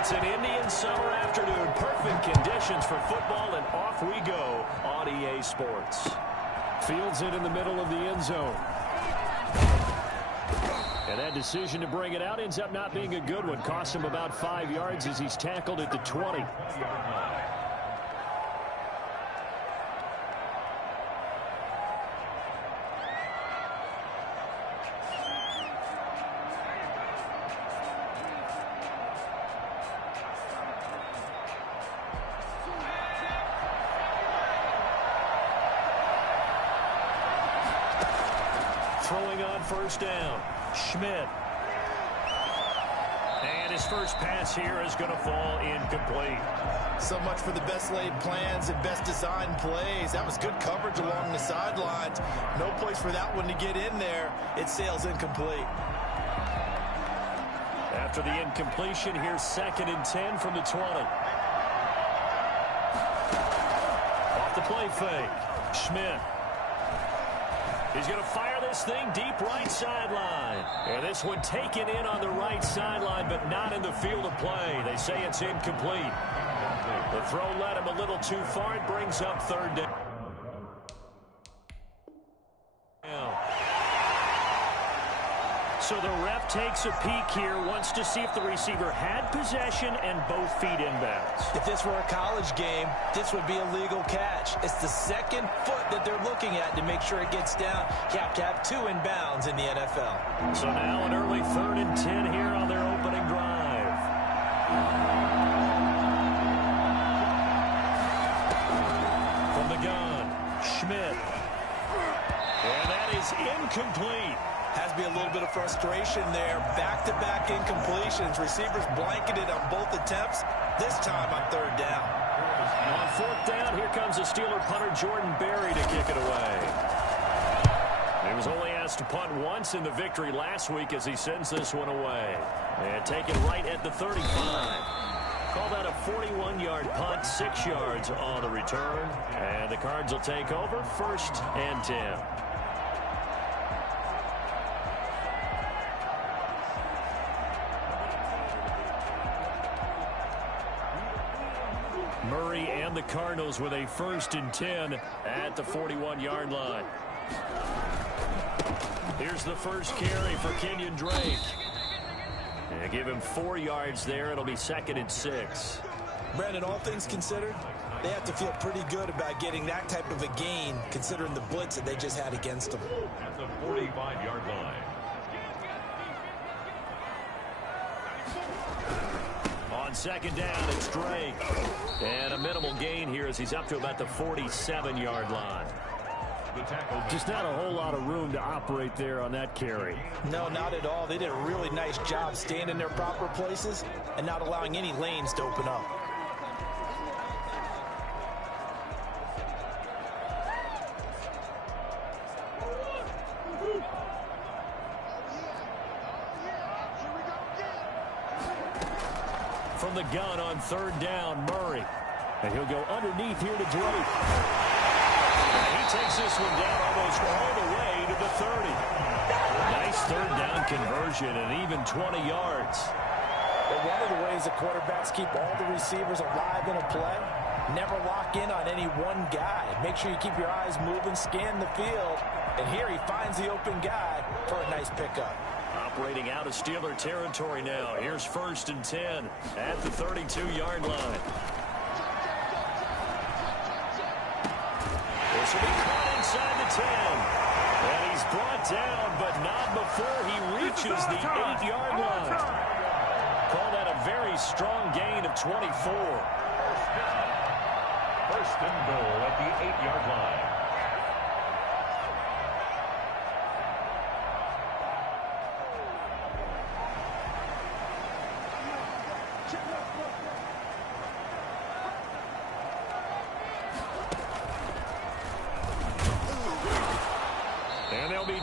It's an Indian summer afternoon. Perfect conditions for football, and off we go on EA Sports. Fields it in the middle of the end zone. And that decision to bring it out ends up not being a good one. Cost him about 5 yards as he's tackled at the 20. Throwing on first down, Schmidt. And his first pass here is going to fall incomplete. So much for the best laid plans and best designed plays. That was good coverage along the sidelines. No place for that one to get in there. It sails incomplete. After the incompletion, here's 2nd and 10 from the 20. Off the play fake, Schmidt. He's going to fire this thing deep right sideline. And this one taken in on the right sideline, but not in the field of play. They say it's incomplete. The throw led him a little too far. It brings up 3rd down. So the ref takes a peek here, wants to see if the receiver had possession and both feet inbounds. If this were a college game, this would be a legal catch. It's the 2nd foot that they're looking at to make sure it gets down. You have to have 2 inbounds in the NFL. So now an early 3rd and 10 here on their opening drive. From the gun, Schmidt. And that is incomplete. Has to be a little bit of frustration there. Back-to-back incompletions. Receivers blanketed on both attempts. This time on 3rd down. On 4th down, here comes the Steeler punter Jordan Berry to kick it away. He was only asked to punt once in the victory last week as he sends this one away. And taken right at the 35. Call that a 41-yard punt, 6 yards on the return. And the Cards will take over 1st and 10. Murray and the Cardinals with a 1st and 10 at the 41-yard line. Here's the first carry for Kenyon Drake. And give him 4 yards there. It'll be 2nd and 6. Brandon, all things considered, they have to feel pretty good about getting that type of a gain considering the blitz that they just had against them. At the 45-yard line. On 2nd down, it's Drake. And a minimal gain here as he's up to about the 47-yard line. Just not a whole lot of room to operate there on that carry. No, not at all. They did a really nice job staying in their proper places and not allowing any lanes to open up. From the gun on 3rd down, Murray. And he'll go underneath here to Drake. And he takes this one down almost all the way to the 30. Nice 3rd down conversion and even 20 yards. Well, one of the ways the quarterbacks keep all the receivers alive in a play, never lock in on any one guy. Make sure you keep your eyes moving, scan the field. And here he finds the open guy for a nice pickup. Operating out of Steeler territory now. Here's 1st and 10 at the 32-yard line. This will be caught inside the 10. And he's brought down, but not before he reaches the 8-yard line. Call that a very strong gain of 24. 1st and goal at the 8-yard line.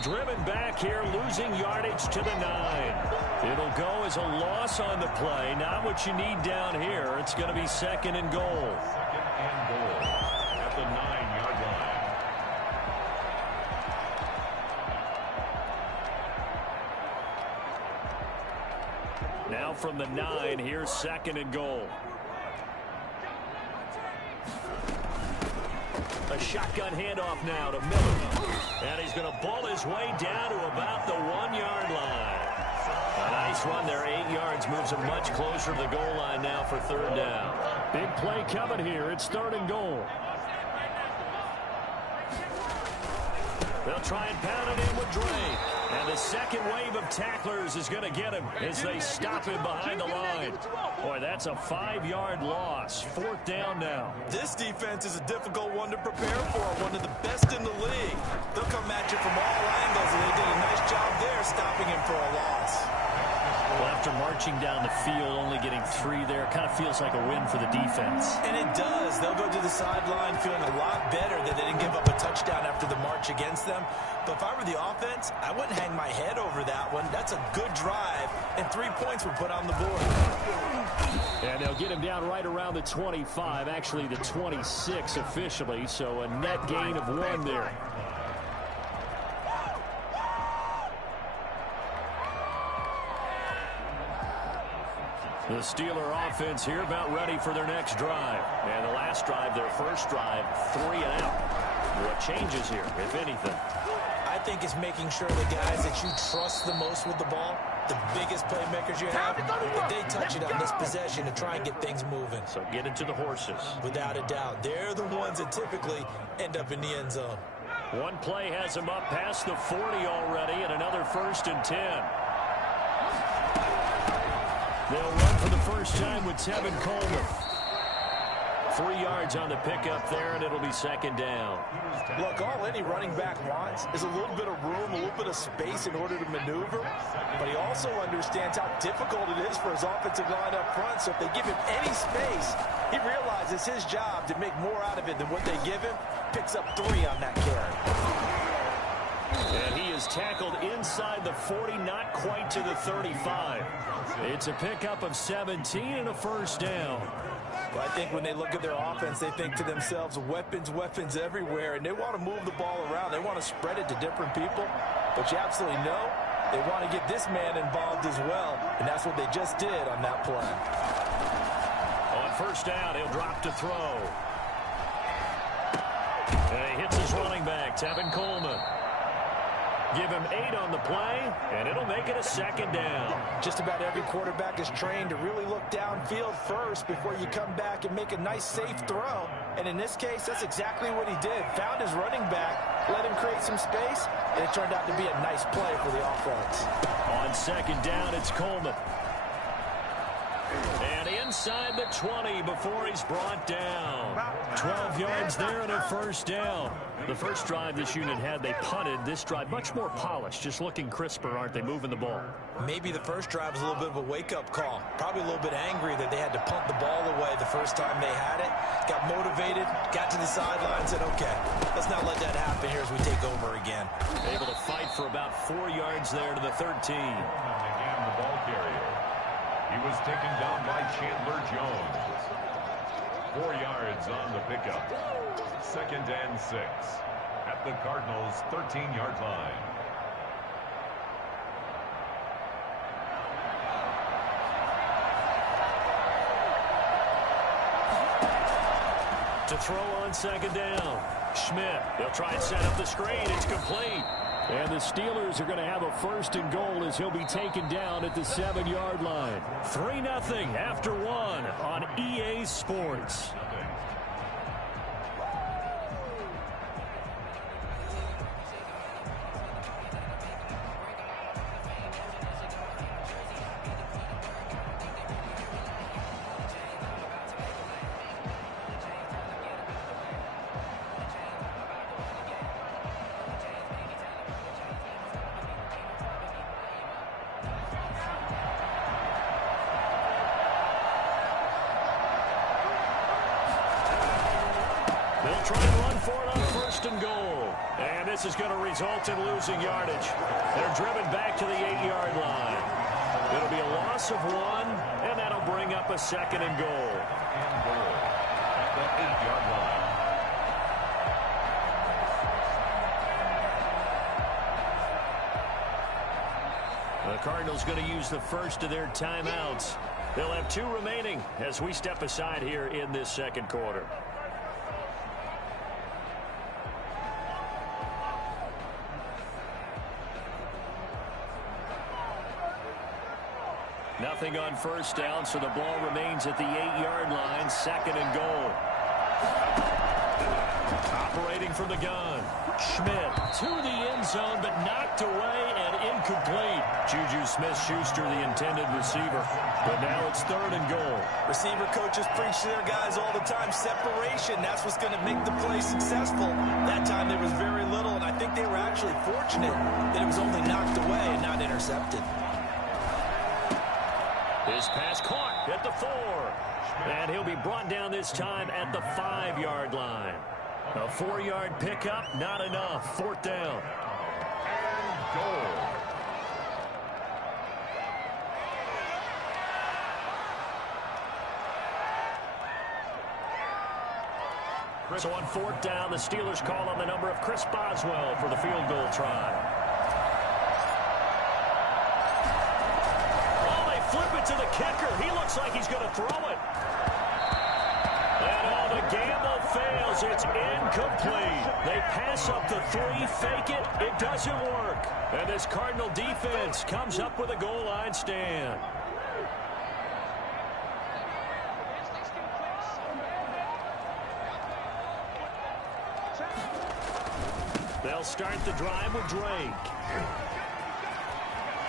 Driven back here, losing yardage to the 9. It'll go as a loss on the play. Not what you need down here. It's going to be 2nd and goal. 2nd and goal at the 9-yard line. Now from the 9, here's 2nd and goal. A shotgun handoff now to Miller. And he's going to bull his way down to about the 1-yard line. A nice run there, 8 yards, moves him much closer to the goal line now for 3rd down. Big play coming here. It's 3rd and goal. They'll try and pound it in with Drake. And the second wave of tacklers is going to get him as they stop him behind the line. Boy, that's a 5-yard loss. 4th down now. This defense is a difficult one to prepare for, one of the best in the league. They'll come at you from all angles, and they did a nice job there stopping him for a loss. Well, after marching down the field, only getting 3 there, it kind of feels like a win for the defense. And it does. They'll go to the sideline feeling a lot better that they didn't give up a touchdown after the march against them. But if I were the offense, I wouldn't hang my head over that one. That's a good drive, and 3 points were put on the board. And they'll get him down right around the 25, actually the 26 officially, so a net gain of 1 there. The Steeler offense here about ready for their next drive. And the last drive, their first drive, 3 and out. What changes here, if anything? I think it's making sure the guys that you trust the most with the ball, the biggest playmakers you have, that they touch it on this possession to try and get things moving. So get it to the horses. Without a doubt. They're the ones that typically end up in the end zone. One play has them up past the 40 already, and another 1st and 10. They'll run for the first time with Tevin Coleman. 3 yards on the pickup there, and it'll be 2nd down. Look, all any running back wants is a little bit of room, a little bit of space in order to maneuver. But he also understands how difficult it is for his offensive line up front. So if they give him any space, he realizes his job to make more out of it than what they give him. Picks up 3 on that carry. And he is tackled inside the 40, not quite to the 35. It's a pickup of 17 and a 1st down. Well, I think when they look at their offense, they think to themselves, weapons, weapons everywhere, and they want to move the ball around. They want to spread it to different people. But you absolutely know they want to get this man involved as well, and that's what they just did on that play. On 1st down, he'll drop to throw. And he hits his running back, Tevin Coleman. Give him 8 on the play, and it'll make it a 2nd down. Just about every quarterback is trained to really look downfield first before you come back and make a nice, safe throw. And in this case, that's exactly what he did. Found his running back, let him create some space, and it turned out to be a nice play for the offense. On 2nd down, it's Coleman. And inside the 20 before he's brought down. 12 yards there and a 1st down. The first drive this unit had, they punted. This drive, much more polished, just looking crisper, aren't they, moving the ball? Maybe the first drive was a little bit of a wake-up call. Probably a little bit angry that they had to punt the ball away the first time they had it. Got motivated, got to the sideline, said, okay, let's not let that happen here as we take over again. Able to fight for about 4 yards there to the 13. Again, the ball carrier. He was taken down by Chandler Jones. 4 yards on the pickup. 2nd and 6 at the Cardinals' 13-yard line. To throw on 2nd down. Schmidt, they'll try and set up the screen. It's complete. And the Steelers are going to have a 1st and goal as he'll be taken down at the 7-yard line. 3-0 after 1 on EA Sports. They'll try and run for it on 1st and goal. And this is going to result in losing yardage. They're driven back to the 8-yard line. It'll be a loss of 1, and that'll bring up a 2nd and goal. And goal at the 8-yard line. The Cardinals going to use the first of their timeouts. They'll have 2 remaining as we step aside here in this second quarter. Nothing on first down, so the ball remains at the 8-yard line, second and goal. Operating from the gun. Schmidt to the end zone, but knocked away and incomplete. Juju Smith-Schuster, the intended receiver. But now it's third and goal. Receiver coaches preach to their guys all the time. Separation, that's what's going to make the play successful. That time there was very little, and I think they were actually fortunate that it was only knocked away and not intercepted. This pass caught at the 4. And he'll be brought down this time at the 5-yard line. A 4-yard pickup, not enough. Fourth down. And goal. So on fourth down, the Steelers call on the number of Chris Boswell for the field goal try. Oh, they flip it to the kicker. He looks like he's going to throw it. And the gamble fails. It's incomplete. They pass up the 3, fake it. It doesn't work. And this Cardinal defense comes up with a goal line stand. They'll start the drive with Drake.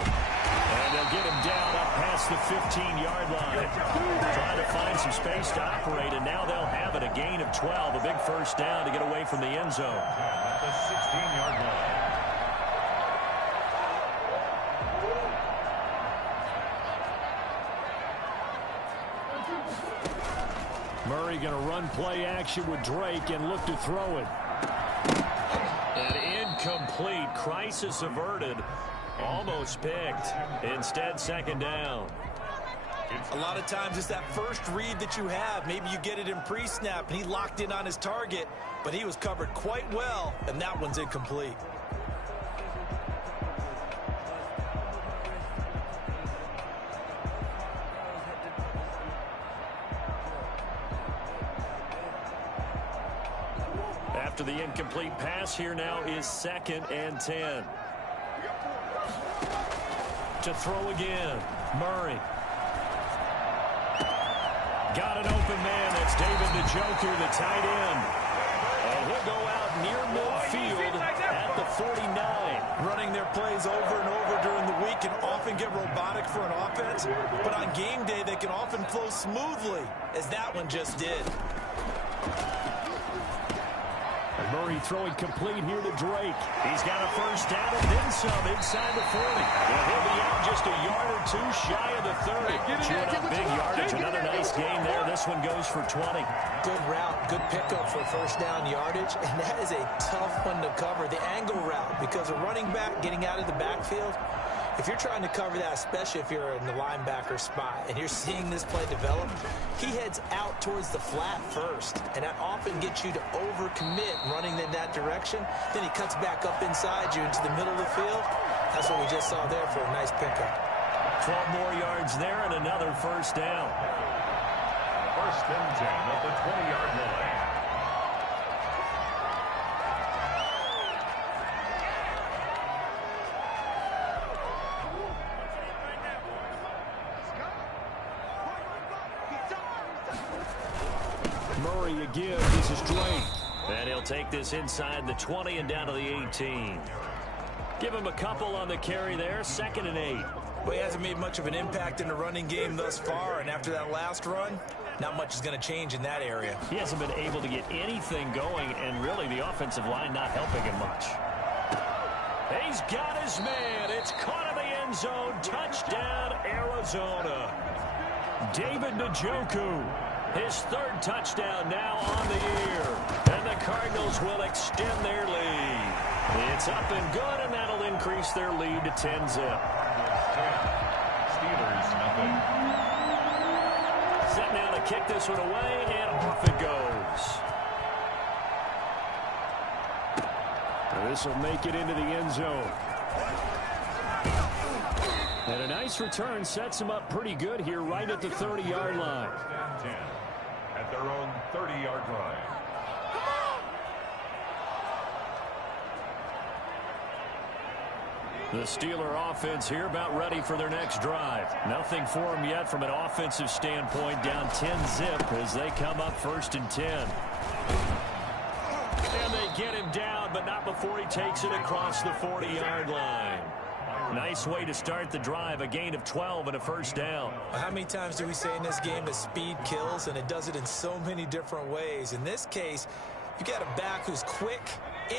And they'll get him down up past the 15-yard line. Trying to find some space to operate, and now they'll have it. A gain of 12, a big first down to get away from the end zone. At the 16-yard line. Murray going to run play action with Drake and look to throw it. And incomplete. Crisis averted. Almost picked. Instead, second down. A lot of times it's that first read that you have. Maybe you get it in pre-snap, and he locked in on his target, but he was covered quite well, and that one's incomplete. After the incomplete pass, here now is 2nd and 10. To throw again, Murray. Got an open man. That's David Njoku, the tight end. And he'll go out near midfield at the 49. Running their plays over and over during the week can often get robotic for an offense, but on game day they can often flow smoothly, as that one just did. Murray throwing complete here to Drake. He's got a first down and then some inside the 40. And he'll be out just a yard or 2 shy of the 30. Chewing up big yardage. Another nice game there. This one goes for 20. Good route, good pickup for first down yardage, and that is a tough one to cover, the angle route, because a running back getting out of the backfield, if you're trying to cover that, especially if you're in the linebacker spot and you're seeing this play develop, he heads out towards the flat first, and that often gets you to overcommit running in that direction. Then he cuts back up inside you into the middle of the field. That's what we just saw there for a nice pickup. 12 more yards there and another first down. First and 10 at the 20-yard line. Murray again. This is Drake. And he'll take this inside the 20 and down to the 18. Give him a couple on the carry there. 2nd and 8. Well, he hasn't made much of an impact in the running game thus far, and after that last run, not much is going to change in that area. He hasn't been able to get anything going, and really the offensive line not helping him much. He's got his man. It's caught in the end zone. Touchdown, Arizona. David Njoku. His 3rd touchdown now on the year. And the Cardinals will extend their lead. It's up and good, and that'll increase their lead to 10-zip. Steelers, nothing. Set now to kick this one away, and off it goes. This will make it into the end zone. And a nice return sets him up pretty good here right at the 30-yard line. 10 at their own 30-yard line. The Steeler offense here about ready for their next drive. Nothing for them yet from an offensive standpoint. Down 10-zip as they come up 1st and 10. And they get him down, but not before he takes it across the 40-yard line. Nice way to start the drive. A gain of 12 and a first down. How many times do we say in this game that speed kills, and it does it in so many different ways? In this case, you got a back who's quick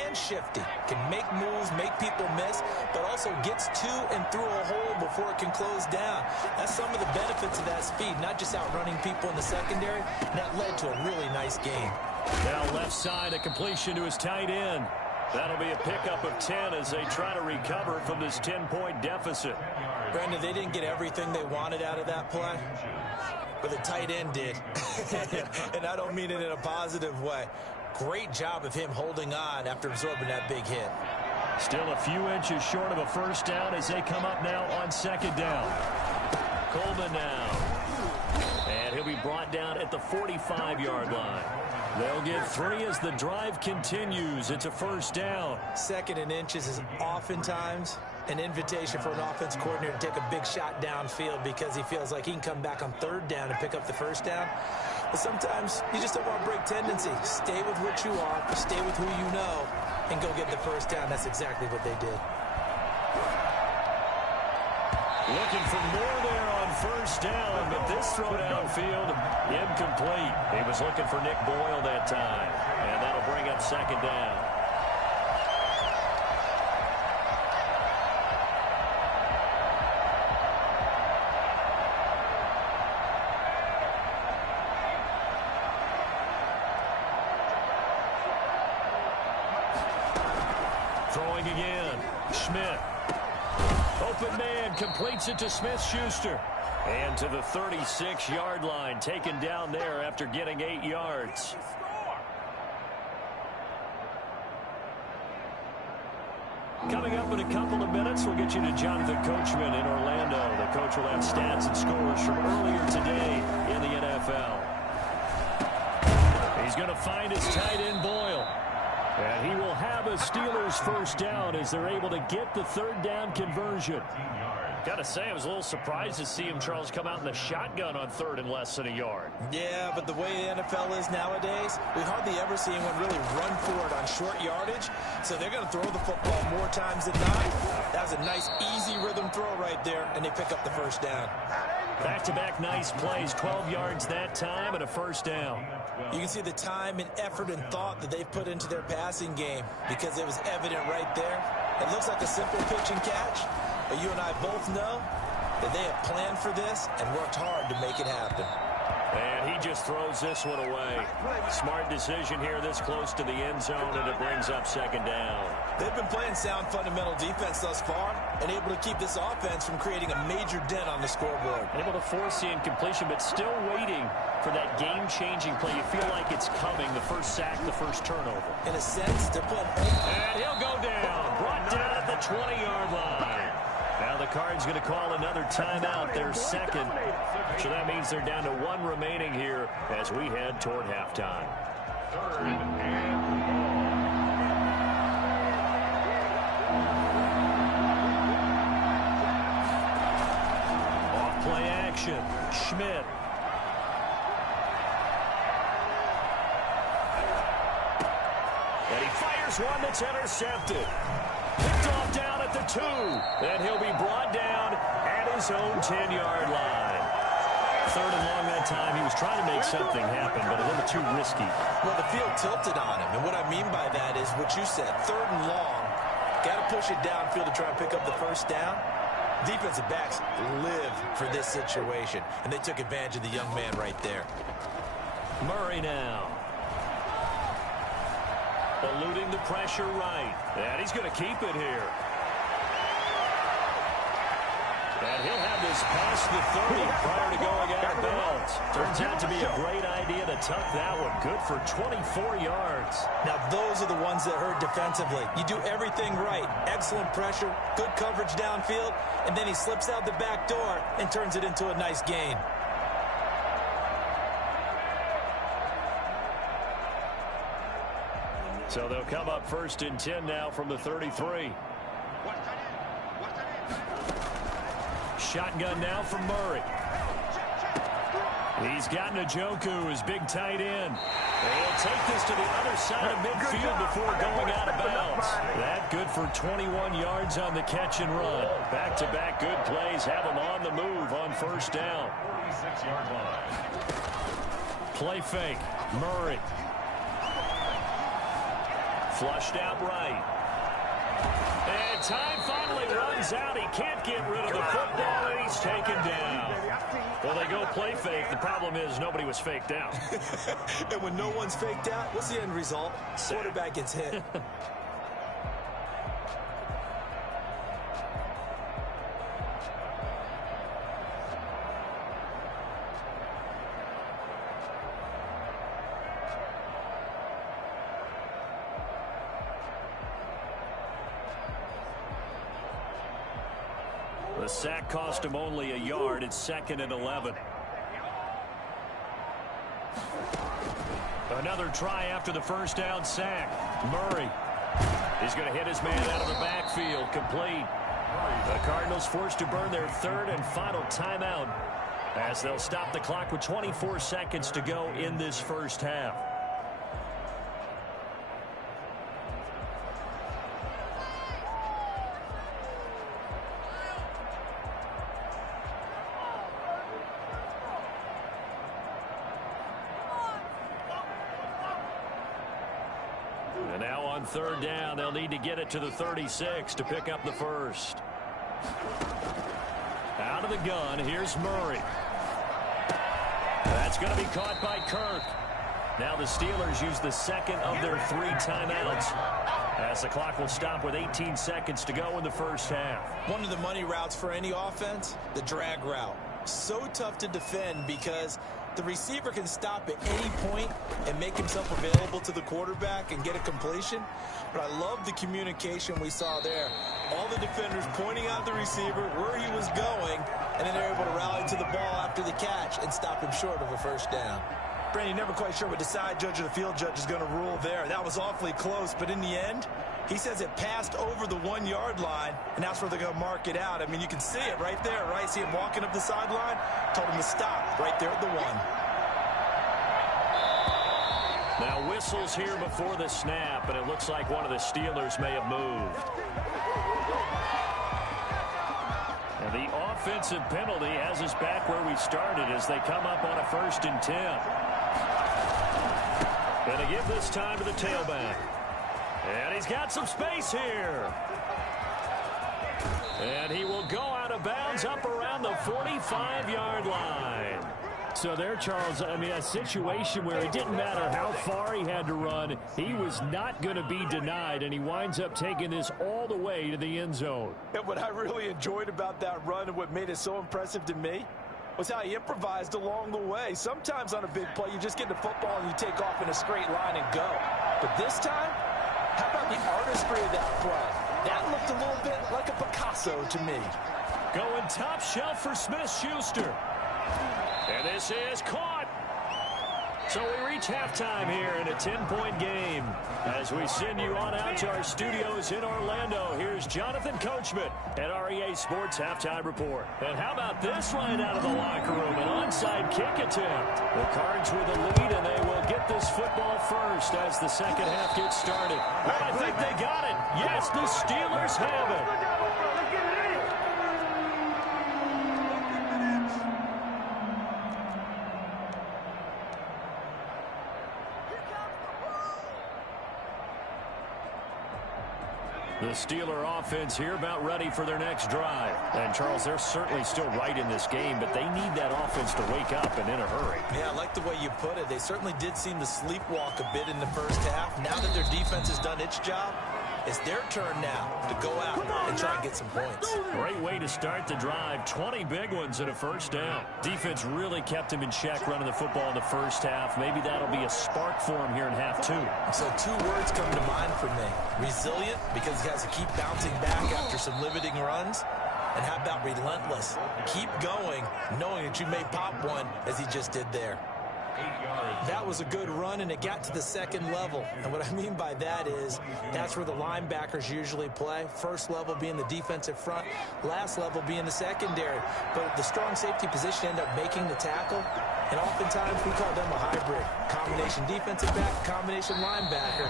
and shifty, can make moves, make people miss, but also gets to and through a hole before it can close down. That's some of the benefits of that speed, not just outrunning people in the secondary. And that led to a really nice game. Now left side, a completion to his tight end. That'll be a pickup of 10 as they try to recover from this 10-point deficit. Brandon, they didn't get everything they wanted out of that play, but the tight end did. And I don't mean it in a positive way. Great job of him holding on after absorbing that big hit. Still a few inches short of a first down as they come up now on 2nd down. Coleman now. And he'll be brought down at the 45-yard line. They'll get 3 as the drive continues. It's a first down. 2nd and inches is oftentimes an invitation for an offense coordinator to take a big shot downfield because he feels like he can come back on 3rd down and pick up the first down. But sometimes you just don't want to break tendency. Stay with what you are, stay with who you know, and go get the first down. That's exactly what they did. Looking for more there on first down, but this throw downfield, incomplete. He was looking for Nick Boyle that time, and that'll bring up 2nd down. Throwing again. Schmidt. Open man completes it to Smith-Schuster. And to the 36-yard line, taken down there after getting 8 yards. Coming up in a couple of minutes, we'll get you to Jonathan Coachman in Orlando. The coach will have stats and scores from earlier today in the NFL. He's going to find his tight end, Boyle. And he will have a Steelers first down as they're able to get the 3rd down conversion. Gotta say, I was a little surprised to see him, Charles, come out in the shotgun on 3rd and less than a yard. Yeah, but the way the NFL is nowadays, we hardly ever see anyone really run for it on short yardage. So they're going to throw the football more times than not. That was a nice, easy rhythm throw right there, and they pick up the first down. Back-to-back nice plays, 12 yards that time and a first down. You can see the time and effort and thought that they've put into their passing game because it was evident right there. It looks like a simple pitch and catch, but you and I both know that they have planned for this and worked hard to make it happen. And he just throws this one away. Smart decision here this close to the end zone, and it brings up 2nd down. They've been playing sound fundamental defense thus far and able to keep this offense from creating a major dent on the scoreboard. Able to force the incompletion, but still waiting for that game-changing play. You feel like it's coming, the first sack, the first turnover. In a sense, they're playing. And he'll go down. Brought down at the 20-yard line. Now the Cards going to call another timeout, their 2nd. So that means they're down to 1 remaining here as we head toward halftime. 3rd and Off play action. Schmidt. And he fires one that's intercepted. Picked off down at the 2. And he'll be brought down at his own 10-yard line. 3rd and long that time. He was trying to make something happen, but a little too risky. Well, the field tilted on him. And what I mean by that is what you said. 3rd and long. Got to push it downfield to try and pick up the first down. Defensive backs live for this situation. And they took advantage of the young man right there. Murray now. Eluding the pressure right. And he's going to keep it here. And he'll have run this past the 30 prior to going out of bounds. Turns out to be a great idea to tuck that one. Good for 24 yards. Now, those are the ones that hurt defensively. You do everything right. Excellent pressure, good coverage downfield, and then he slips out the back door and turns it into a nice gain. So they'll come up 1st and 10 now from the 33. Shotgun now from Murray. He's got Njoku, his big tight end. They'll take this to the other side of midfield before going out of bounds. That good for 21 yards on the catch and run. Back-to-back good plays have him on the move on 1st down. 46-yard line. Play fake. Murray. Flushed out right. And time finally runs out. He can't get rid of the football, and he's taken down. Well, they go play fake. The problem is nobody was faked out. And when no one's faked out, what's the end result? Quarterback gets hit. The sack cost him only a yard. It's 2nd and 11. Another try after the 1st down sack. Murray. He's going to hit his man out of the backfield. Complete. The Cardinals forced to burn their 3rd and final timeout as they'll stop the clock with 24 seconds to go in this 1st half. And now on 3rd down, they'll need to get it to the 36 to pick up the 1st. Out of the gun, here's Murray. That's going to be caught by Kirk. Now the Steelers use the 2nd of their 3 timeouts as the clock will stop with 18 seconds to go in the 1st half. One of the money routes for any offense, the drag route. So tough to defend because the receiver can stop at any point and make himself available to the quarterback and get a completion. But I love the communication we saw there. All the defenders pointing out the receiver, where he was going, and then they're able to rally to the ball after the catch and stop him short of a 1st down. Brandon, never quite sure what the side judge or the field judge is going to rule there. That was awfully close, but in the end, he says it passed over the 1-yard line, and that's where they're going to mark it out. I mean, you can see it right there, right? See him walking up the sideline? Told him to stop right there at the 1. Now whistles here before the snap, and it looks like one of the Steelers may have moved. And the offensive penalty has us back where we started as they come up on a 1st and 10. Going to give this time to the tailback. And he's got some space here. And he will go out of bounds up around the 45-yard line. So there, Charles, I mean, a situation where it didn't matter how far he had to run, he was not going to be denied, and he winds up taking this all the way to the end zone. And what I really enjoyed about that run and what made it so impressive to me was how he improvised along the way. Sometimes on a big play, you just get the football and you take off in a straight line and go. But this time, how about the artistry of that play? That looked a little bit like a Picasso to me. Going top shelf for Smith-Schuster. And this is caught. So we reach halftime here in a 10-point game. As we send you on out to our studios in Orlando, here's Jonathan Coachman at REA Sports Halftime Report. And how about this right out of the locker room? An onside kick attempt. The Cards with a lead, and they will get this football first as the 2nd half gets started. Well, I think they got it. Yes, the Steelers have it. The Steeler offense here about ready for their next drive. And, Charles, they're certainly still right in this game, but they need that offense to wake up and in a hurry. Yeah, I like the way you put it. They certainly did seem to sleepwalk a bit in the 1st half. Now that their defense has done its job, It's their turn now to go out and try and get some points. Great way to start the drive. 20 big ones and a first down. Defense really kept him in check running the football in the first half. Maybe that'll be a spark for him here in half two. So 2 words come to mind for me. Resilient, because he has to keep bouncing back after some limiting runs. And how about relentless? Keep going, knowing that you may pop one, as he just did there. That was a good run, and it got to the second level. And what I mean by that is that's where the linebackers usually play. First level being the defensive front, last level being the secondary. But the strong safety position ended up making the tackle. And oftentimes we call them a hybrid. Combination defensive back, combination linebacker.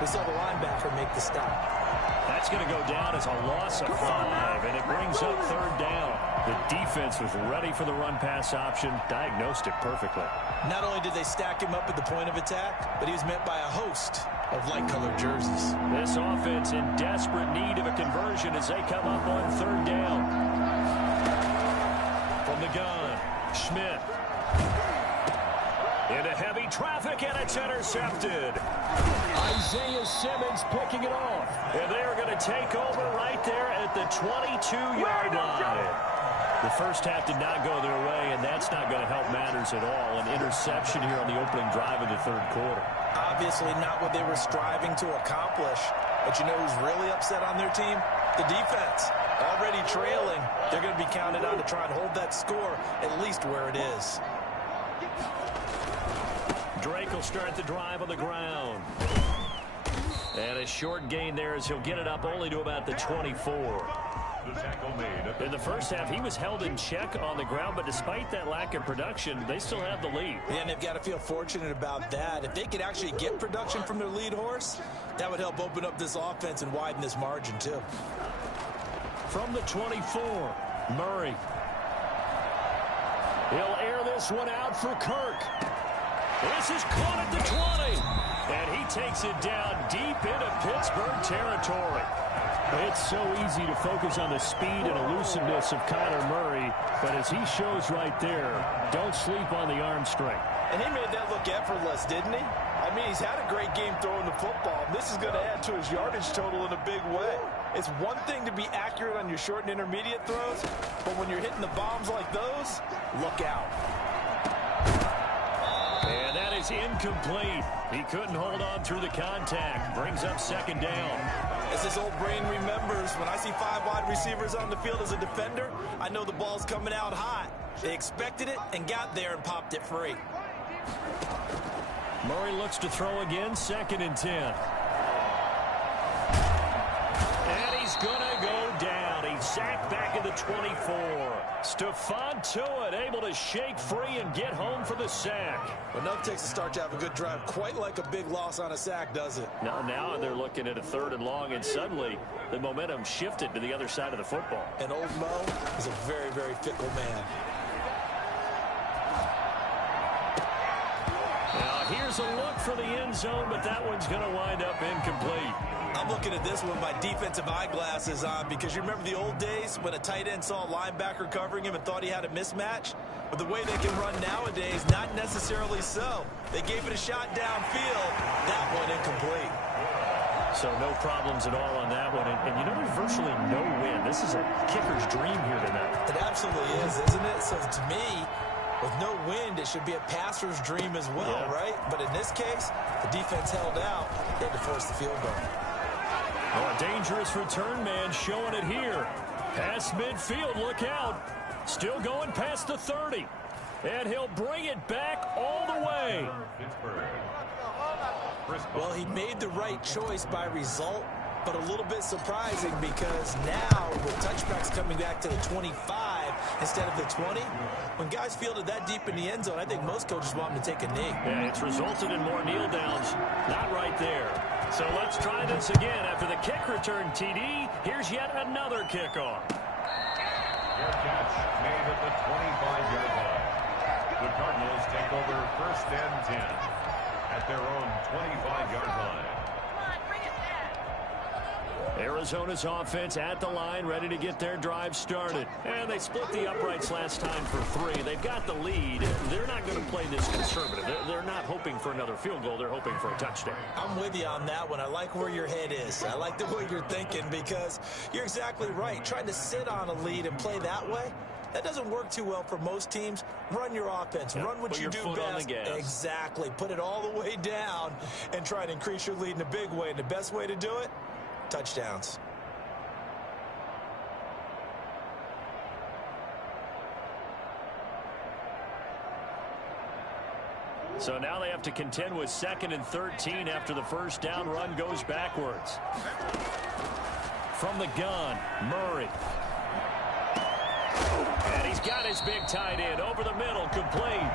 We saw the linebacker make the stop. That's going to go down as a loss of 5, and it brings up third down. The defense was ready for the run-pass option, diagnosed it perfectly. Not only did they stack him up at the point of attack, but he was met by a host of light-colored jerseys. This offense in desperate need of a conversion as they come up on third down. From the gun, Schmidt. Into heavy traffic, and it's intercepted. Isaiah Simmons picking it off. And they are going to take over right there at the 22-yard line. The first half did not go their way, and that's not going to help matters at all. An interception here on the opening drive of the third quarter. Obviously not what they were striving to accomplish. But you know who's really upset on their team? The defense. Already trailing. They're going to be counted on to try and hold that score at least where it is. Drake will start the drive on the ground. And a short gain there as he'll get it up only to about the 24. In the first half, he was held in check on the ground, but despite that lack of production, they still have the lead. Yeah, and they've got to feel fortunate about that. If they could actually get production from their lead horse, that would help open up this offense and widen this margin, too. From the 24, Murray. He'll air this one out for Kirk. This is caught at the 20. And he takes it down deep into Pittsburgh territory. It's so easy to focus on the speed and elusiveness of Kyler Murray, but as he shows right there, don't sleep on the arm strength. And he made that look effortless, didn't he? I mean, he's had a great game throwing the football. This is going to add to his yardage total in a big way. It's one thing to be accurate on your short and intermediate throws, but when you're hitting the bombs like those, look out. And that is incomplete. He couldn't hold on through the contact. Brings up second down. As his old brain remembers, when I see 5 wide receivers on the field as a defender, I know the ball's coming out hot. They expected it and got there and popped it free. Murray looks to throw again, 2nd and 10. And he's going to go down. He's sacked back at the 24. Stephon Tuitt able to shake free and get home for the sack. Enough takes a start to have a good drive. Quite like a big loss on a sack, does it? Now they're looking at a 3rd and long, and suddenly the momentum shifted to the other side of the football. And old Mo is a very, very fickle man. Now here's a look for the end zone, but that one's going to wind up incomplete. I'm looking at this with my defensive eyeglasses on because you remember the old days when a tight end saw a linebacker covering him and thought he had a mismatch? But the way they can run nowadays, not necessarily so. They gave it a shot downfield. That one incomplete. So no problems at all on that one. And you know, there's virtually no win. This is a kicker's dream here tonight. It absolutely is, isn't it? So to me, with no wind, it should be a passer's dream as well, right? But in this case, the defense held out. They had to force the field goal. Oh, a dangerous return man showing it here. Past midfield, look out. Still going past the 30. And he'll bring it back all the way. Well, he made the right choice by result, but a little bit surprising because now with touchbacks coming back to the 25 instead of the 20, when guys fielded that deep in the end zone, I think most coaches want them to take a knee. Yeah, it's resulted in more kneel downs. Not right there. So let's try this again. After the kick return TD, here's yet another kickoff. Fair catch made at the 25-yard line. The Cardinals take over 1st and 10 at their own 25-yard line. Arizona's offense at the line, ready to get their drive started. And they split the uprights last time for 3. They've got the lead. They're not going to play this conservative. They're not hoping for another field goal. They're hoping for a touchdown. I'm with you on that one. I like where your head is. I like the way you're thinking because you're exactly right. Trying to sit on a lead and play that way, that doesn't work too well for most teams. Run your offense. Run what you do best. Exactly. Put it all the way down and try to increase your lead in a big way. And the best way to do it, touchdowns. So now they have to contend with 2nd and 13 after the first down run goes backwards. From the gun, Murray. And he's got his big tight end over the middle, complete.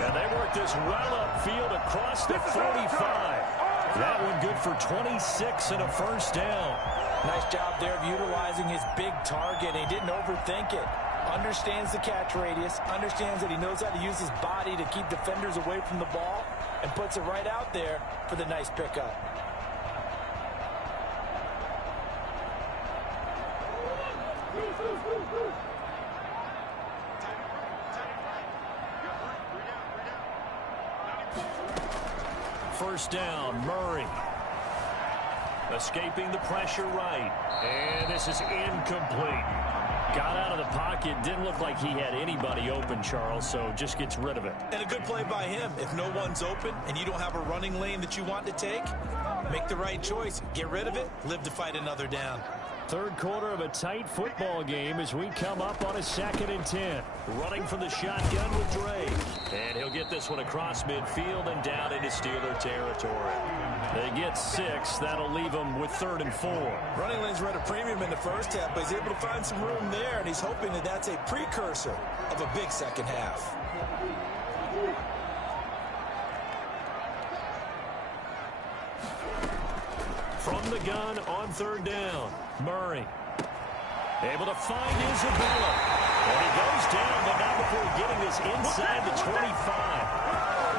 And they work this well upfield across the 45. That one good for 26 and a first down. Nice job there of utilizing his big target. He didn't overthink it. Understands the catch radius. Understands that he knows how to use his body to keep defenders away from the ball. And puts it right out there for the nice pickup. First down, Murray. Escaping the pressure right. And this is incomplete. Got out of the pocket. Didn't look like he had anybody open, Charles, so just gets rid of it. And a good play by him. If no one's open and you don't have a running lane that you want to take, make the right choice. Get rid of it. Live to fight another down. Third quarter of a tight football game as we come up on a 2nd and 10. Running from the shotgun with Dre. And he'll get this one across midfield and down into Steeler territory. They get 6. That'll leave them with 3rd and 4. Running lanes were at a premium in the first half, but he's able to find some room there, and he's hoping that that's a precursor of a big second half. From the gun on 3rd down, Murray. Able to find Isabella. And he goes down, but not before getting this inside the 25.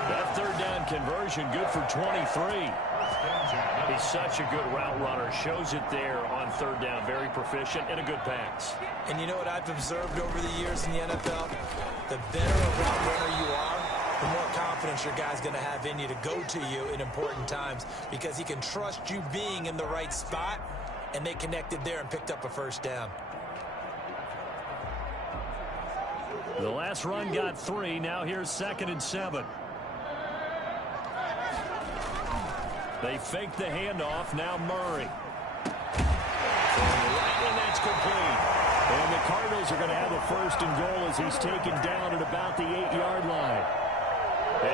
That 3rd down conversion good for 23. He's such a good route runner. Shows it there on 3rd down. Very proficient and a good pass. And you know what I've observed over the years in the NFL? The better a route runner you are, the more confidence your guy's going to have in you to go to you in important times because he can trust you being in the right spot, and they connected there and picked up a first down. The last run got 3. Now here's 2nd and 7. They fake the handoff. Now Murray. Right, and that's complete. And the Cardinals are going to have a 1st and goal as he's taken down at about the 8-yard line.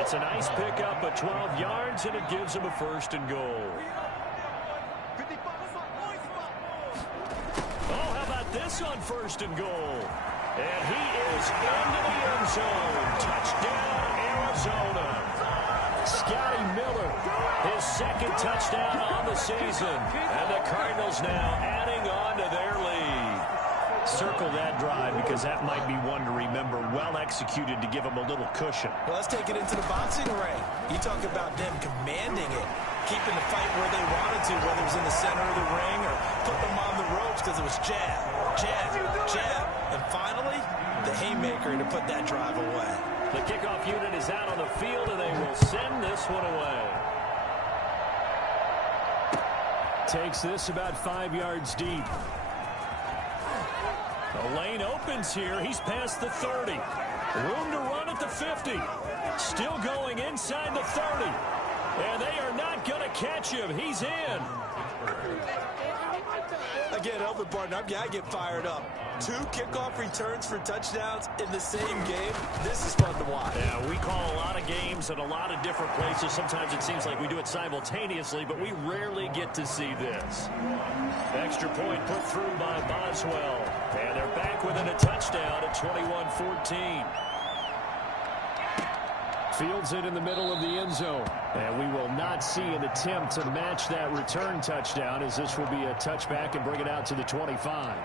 It's a nice pickup of 12 yards, and it gives him a 1st and goal. Oh, how about this on 1st and goal? And he is into the end zone. Touchdown, Arizona. Scotty Miller, his 2nd touchdown on the season. And the Cardinals now adding on to their lead. Circle that drive because that might be one to remember. Well executed to give them a little cushion. Well, let's take it into the boxing ring. You talk about them commanding it, keeping the fight where they wanted to, whether it was in the center of the ring or putting them on the ropes because it was jab, jab, jab. And finally, the haymaker to put that drive away. The kickoff unit is out on the field, and they will send this one away. Takes this about 5 yards deep. The lane opens here. He's past the 30. Room to run at the 50. Still going inside the 30. And they are not going to catch him. He's in. Again, Elvin partner, I get fired up. 2 kickoff returns for touchdowns in the same game. This is fun to watch. Yeah, we call a lot of games at a lot of different places. Sometimes it seems like we do it simultaneously, but we rarely get to see this. Extra point put through by Boswell. And they're back within a touchdown at 21-14. Fields it in the middle of the end zone. And we will not see an attempt to match that return touchdown, as this will be a touchback and bring it out to the 25.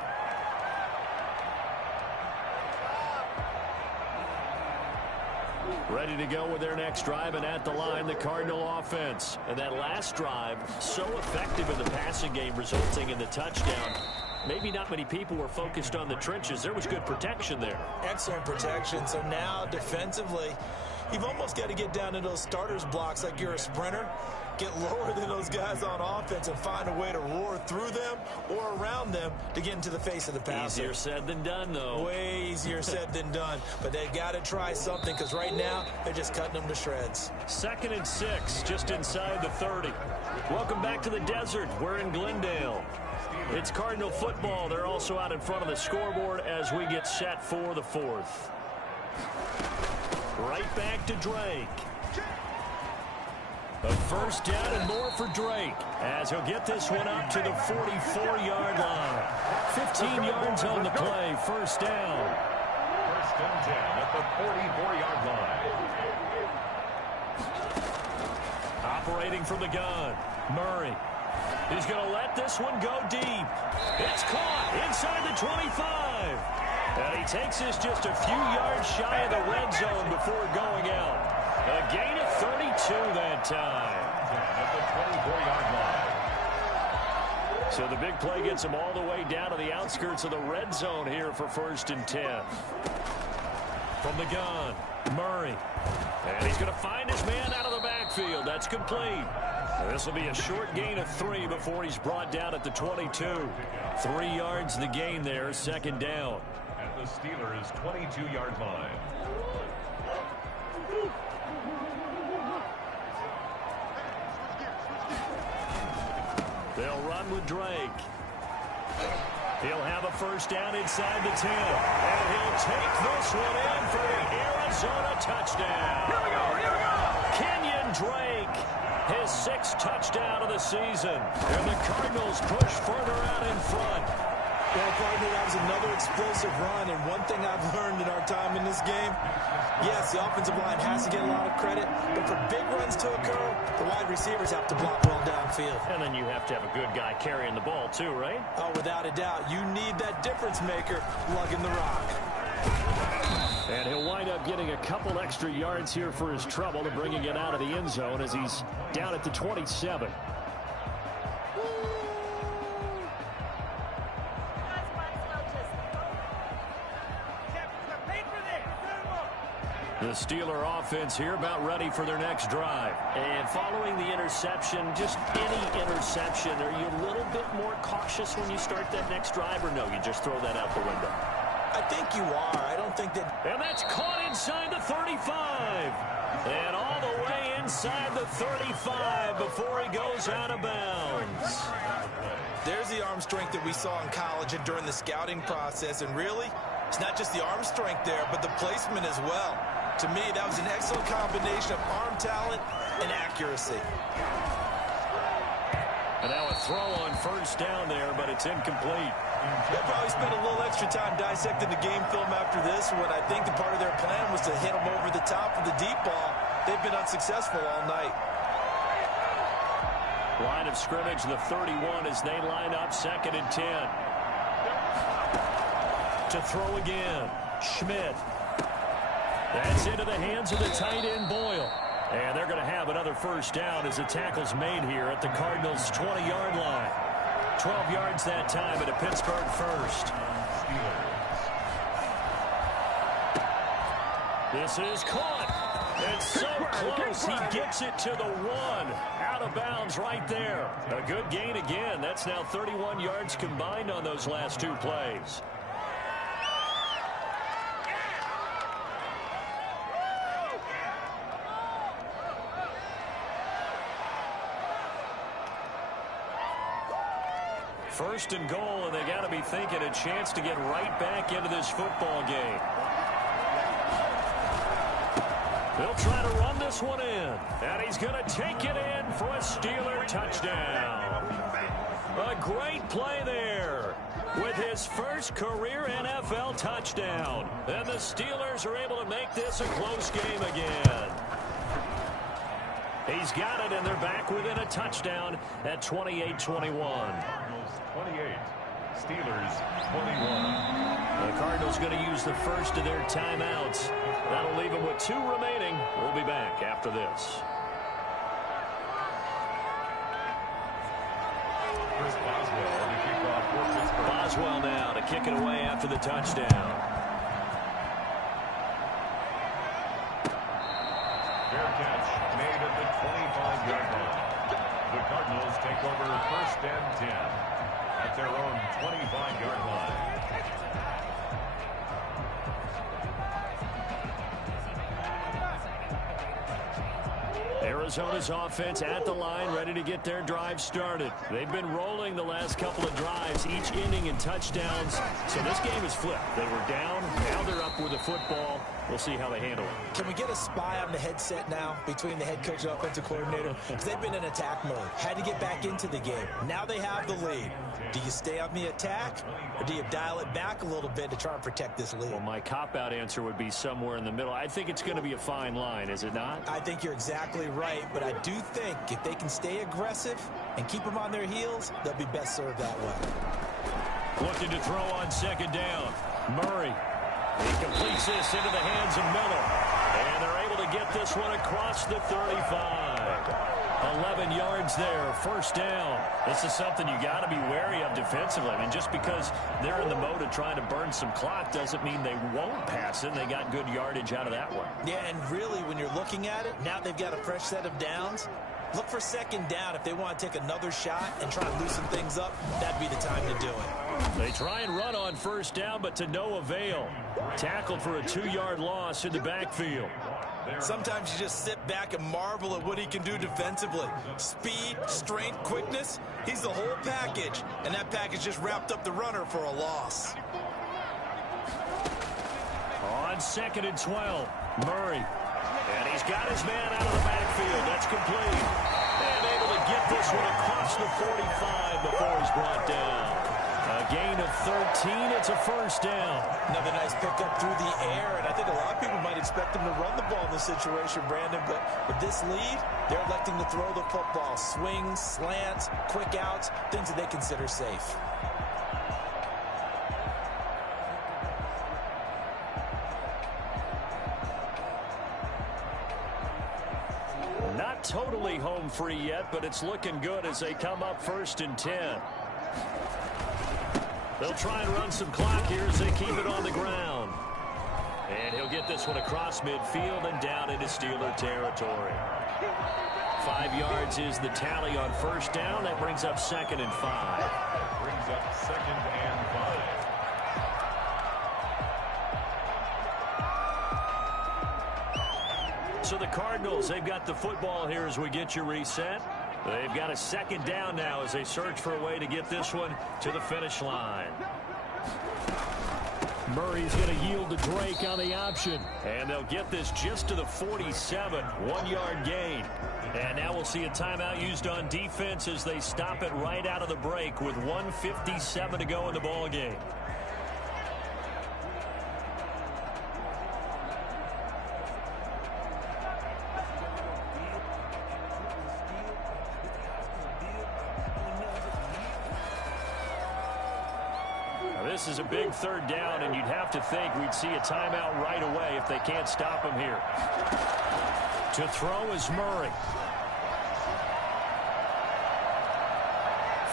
Ready to go with their next drive, and at the line, the Cardinal offense. And that last drive, so effective in the passing game, resulting in the touchdown. Maybe not many people were focused on the trenches. There was good protection there. Excellent protection. So now, defensively, you've almost got to get down to those starters blocks like you're a sprinter. Get lower than those guys on offense and find a way to roar through them or around them to get into the face of the passer. Easier said than done, though. Way easier said than done. But they've got to try something because right now they're just cutting them to shreds. 2nd and 6, just inside the 30. Welcome back to the desert. We're in Glendale. It's Cardinal football. They're also out in front of the scoreboard as we get set for the 4th. Right back to Drake. A first down and more for Drake as he'll get this one up to the 44-yard line. 15 yards on the play. First down. 1st and 10 at the 44-yard line. Operating from the gun. Murray. He's going to let this one go deep. It's caught inside the 25. And he takes this just a few yards shy of the red zone before going out. A gain of 32 that time. At the 24-yard line. So the big play gets him all the way down to the outskirts of the red zone here for 1st and 10. From the gun, Murray. And he's going to find his man out of the backfield. That's complete. This will be a short gain of 3 before he's brought down at the 22. 3 yards the gain there, 2nd down. At the Steelers' 22-yard line. They'll run with Drake. He'll have a first down inside the 10. And he'll take this one in for the Arizona touchdown. Here we go, here we go! Kenyon Drake, his 6th touchdown of the season. And the Cardinals push further out in front. Well, partner, that was another explosive run, and one thing I've learned in our time in this game, yes, the offensive line has to get a lot of credit, but for big runs to occur, the wide receivers have to block well downfield. And then you have to have a good guy carrying the ball too, right? Oh, without a doubt. You need that difference maker lugging the rock. And he'll wind up getting a couple extra yards here for his trouble to bringing it out of the end zone as he's down at the 27. The Steeler offense here about ready for their next drive. And following the interception, just any interception, are you a little bit more cautious when you start that next drive, or no, you just throw that out the window? I think you are. I don't think that... And that's caught inside the 35. And all the way inside the 35 before he goes out of bounds. There's the arm strength that we saw in college and during the scouting process. And really, it's not just the arm strength there, but the placement as well. To me, that was an excellent combination of arm talent and accuracy. And now a throw on first down there, but it's incomplete. They'll probably spend a little extra time dissecting the game film after this one. I think the part of their plan was to hit them over the top of the deep ball. They've been unsuccessful all night. Line of scrimmage, the 31 as they line up 2nd and 10. To throw again, Schmidt. That's into the hands of the tight end, Boyle. And they're going to have another first down as the tackle's made here at the Cardinals' 20-yard line. 12 yards that time at a Pittsburgh first. This is caught. It's so close. He gets it to the 1. Out of bounds right there. A good gain again. That's now 31 yards combined on those last 2 plays. First and goal, and they got to be thinking a chance to get right back into this football game. They'll try to run this one in, and he's going to take it in for a Steeler touchdown. A great play there with his first career NFL touchdown. And the Steelers are able to make this a close game again. He's got it, and they're back within a touchdown at 28-21. 28, Steelers 21. The Cardinals going to use the first of their timeouts. That'll leave them with 2 remaining. We'll be back after this. Chris Boswell to kick off for Pittsburgh. Boswell now to kick it away after the touchdown. Fair catch made at the 25-yard line. The Cardinals take over 1st and 10 at their own 25-yard line. Arizona's offense at the line, ready to get their drive started. They've been rolling the last couple of drives, each inning in touchdowns. So this game is flipped. They were down, now they're up with the football. We'll see how they handle it. Can we get a spy on the headset now between the head coach and offensive coordinator? Because they've been in attack mode. Had to get back into the game. Now they have the lead. Do you stay on the attack, or do you dial it back a little bit to try and protect this lead? Well, my cop-out answer would be somewhere in the middle. I think it's going to be a fine line, is it not? I think you're exactly right, but I do think if they can stay aggressive and keep them on their heels, they'll be best served that way. Looking to throw on 2nd down. Murray. He completes this into the hands of Miller. And they're able to get this one across the 35. 11 yards there, 1st down. This is something you got to be wary of defensively. I mean, just because they're in the mode of trying to burn some clock doesn't mean they won't pass it. They got good yardage out of that one. Yeah, and really, when you're looking at it, now they've got a fresh set of downs. Look for 2nd down. If they want to take another shot and try and loosen things up, that'd be the time to do it. They try and run on 1st down, but to no avail. Tackled for a 2-yard loss in the backfield. Sometimes you just sit back and marvel at what he can do defensively. Speed, strength, quickness, he's the whole package. And that package just wrapped up the runner for a loss. On 2nd and 12, Murray. And he's got his man out of the backfield. That's complete. And able to get this one across the 45 before he's brought down. A gain of 13. It's a 1st down. Another nice pickup through the air, and I think a lot of people might expect him to run the ball in this situation, Brandon, but with this lead, they're electing to throw the football. Swings, slants, quick outs, things that they consider safe. Not totally home free yet, but it's looking good as they come up 1st and 10. They'll try and run some clock here as they keep it on the ground. And he'll get this one across midfield and down into Steeler territory. 5 yards is the tally on 1st down. That brings up 2nd and 5. Brings up 2nd and 5. So the Cardinals, they've got the football here as we get you reset. They've got a 2nd down now as they search for a way to get this one to the finish line. Murray's going to yield to Drake on the option. And they'll get this just to the 47, 1-yard gain. And now we'll see a timeout used on defense as they stop it right out of the break with 1:57 to go in the ballgame. This is a big 3rd down, and you'd have to think we'd see a timeout right away if they can't stop him here. To throw is Murray.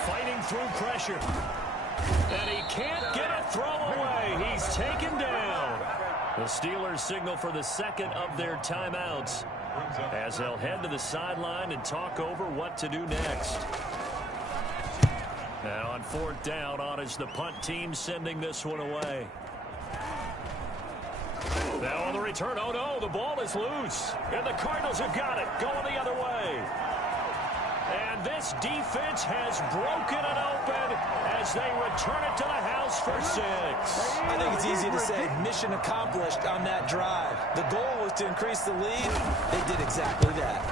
Fighting through pressure. And he can't get a throw away. He's taken down. The Steelers signal for the 2nd of their timeouts as they'll head to the sideline and talk over what to do next. Now on 4th down, on is the punt team sending this one away. Now on the return, oh no, the ball is loose. And the Cardinals have got it, going the other way. And this defense has broken it open as they return it to the house for 6. I think it's easy to say mission accomplished on that drive. The goal was to increase the lead. They did exactly that.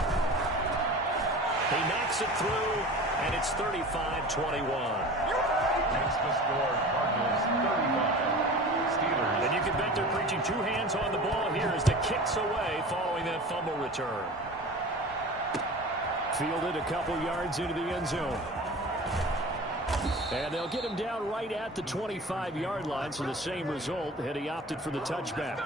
He knocks it through, and it's 35-21. Makes the score Cardinals 35. Steelers. And you can bet they're preaching 2 hands on the ball here as the kick's away following that fumble return. Fielded a couple yards into the end zone. And they'll get him down right at the 25-yard line, so the same result, and he opted for the touchback.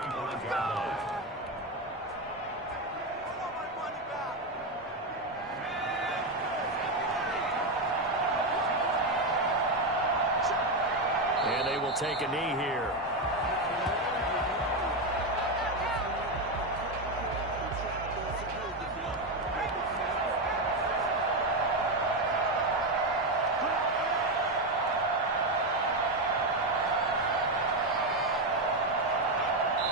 And they will take a knee here.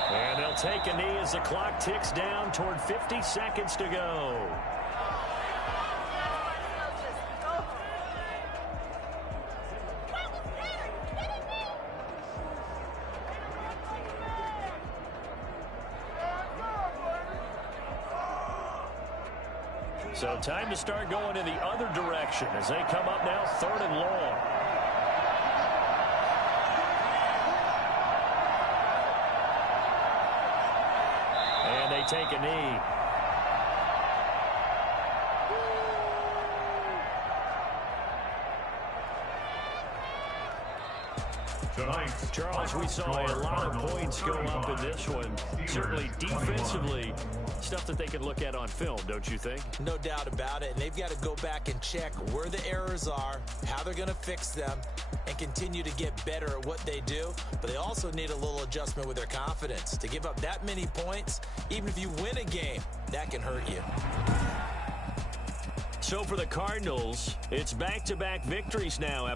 And they'll take a knee as the clock ticks down toward 50 seconds to go. So time to start going in the other direction as they come up now 3rd and long. And they take a knee. Charles, we saw a lot of points go up in this one. Certainly defensively, stuff that they can look at on film, don't you think? No doubt about it. And they've got to go back and check where the errors are, how they're going to fix them, and continue to get better at what they do. But they also need a little adjustment with their confidence. To give up that many points, even if you win a game, that can hurt you. So for the Cardinals, it's back-to-back victories now.